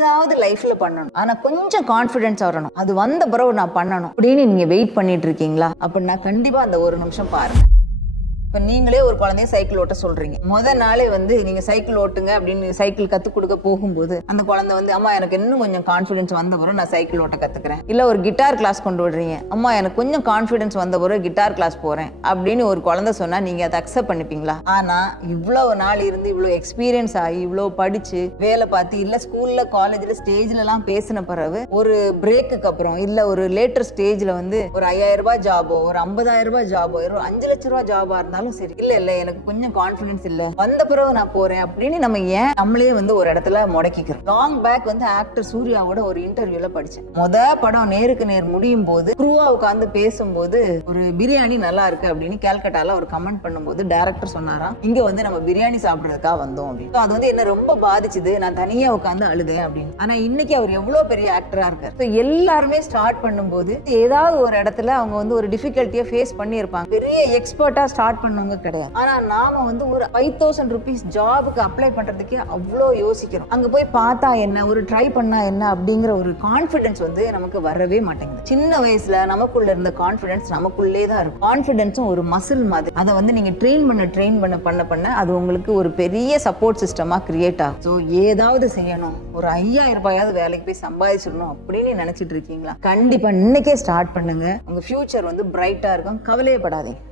ஏதாவது லைஃப்ல பண்ணணும், ஆனா கொஞ்சம் கான்பிடன்ஸ் வரணும், அது வந்த பிறகு நான் பண்ணணும் அப்படின்னு நீங்க வெயிட் பண்ணிட்டு இருக்கீங்களா? அப்படின்னா கண்டிப்பா அந்த ஒரு நிமிஷம் பாருங்க. இப்போ நீங்களே ஒரு குழந்தைய சைக்கிள் ஓட்ட சொல்றீங்க, நாளே நீங்க சைக்கிள் ஓட்டுங்க அப்படின்னு சைக்கிள் கத்து கொடுக்க போகும்போது அந்த குழந்தை அம்மா எனக்கு இன்னும் கொஞ்சம் கான்ஃபிடன்ஸ் வந்த பிறகு நான் சைக்கிள் ஓட்ட கத்துக்கிறேன். இல்ல ஒரு கிட்டார் கிளாஸ் கொண்டு விடுறீங்க, அம்மா எனக்கு கொஞ்சம் கான்ஃபிடன்ஸ் வந்த பிறகு கிட்டார் கிளாஸ் போறேன் அப்படின்னு ஒரு குழந்தை சொன்னா நீங்க அதை அக்செப்ட் பண்ணிப்பீங்களா? ஆனா இவ்வளவு நாள் இருந்து இவ்வளவு எக்ஸ்பீரியன்ஸ் ஆகி இவ்வளவு படிச்சு வேலை பார்த்து இல்ல ஸ்கூல்ல காலேஜ்ல ஸ்டேஜ்ல எல்லாம் பேசின பிறகு ஒரு பிரேக்குக்கு அப்புறம் இல்ல ஒரு லேட்டர் ஸ்டேஜ்ல ஒரு 5000 ரூபாய் ஜாபோ ஒரு 50000 ரூபாய் ஜாபோ ஒரு 5 லட்சம் ரூபாய் ஜாபா இருந்தாலும் சரி, இல்ல எனக்கு கொஞ்சம் கான்பிடன்ஸ் இல்ல வந்த பிறகு நான் போறேன் அப்படின்னு நம்ம ஏன் நம்மளே ஒரு இடத்துல முடக்கிக்கிறோம்? லாங் பேக் ஆக்டர் சூர்யாவோட ஒரு இன்டர்வியூல படிச்சேன். படம் நேருக்கு நேர் முடியும் போது குருவா உட்கார்ந்து பேசும்போது ஒரு பிரியாணி நல்லா இருக்கு அப்படின்னு கேல்கட்டால ஒரு கமெண்ட் பண்ணும்போது டைரக்டர் சொன்னாராம், இங்க நம்ம பிரியாணி சாப்பிடுறதுக்காக வந்தோம் அப்படின்னு. அது என்ன ரொம்ப பாதிச்சுது, நான் தனியா உட்கார்ந்து அழுதேன் அப்படின்னு. ஆனா இன்னைக்கு அவர் எவ்வளவு பெரிய ஆக்டரா இருக்காரு. எல்லாருமே ஸ்டார்ட் பண்ணும்போது ஏதாவது ஒரு இடத்துல அவங்க ஒரு டிஃபிகல்ட்டியை ஃபேஸ் பண்ணி இருப்பாங்க. பெரிய எக்ஸ்பர்ட்டா ஸ்டார்ட் பண்ணவங்க கிடையாது. ஆனா நாம ஒரு 5000 rupees ஜாபுக்கு அப்ளை பண்றதுக்கு அவ்வளோ யோசிக்கிறோம். அங்க போய் பார்த்தா என்ன, ஒரு ட்ரை பண்ணா என்ன அப்படிங்கிற ஒரு கான்ஃபிடன்ஸ் நமக்கு வரவே மாட்டேங்குது. சின்ன வயசுல நமக்குள்ள இருந்த கான்ஃபிடன்ஸ் நமக்குள்ளே தான் இருக்கும். கான்ஃபிடன்ஸும் ஒரு மசில் மாதிரி. அதை நீங்க ட்ரெயின் பண்ண அது உங்களுக்கு ஒரு பெரிய சப்போர்ட் சிஸ்டமா கிரியேட் ஆகும். ஸோ ஏதாவது செய்யணும், ஒரு 5000 ரூபாயாவது வேலைக்கு போய் சம்பாதிச்சிடணும் அப்படின்னு நினைச்சிட்டு இருக்கீங்களா? கண்டிப்பா இன்னைக்கே ஸ்டார்ட் பண்ணுங்க. உங்க ஃபியூச்சர் பிரைட்டா இருக்கும். கவலையே படாதீங்க.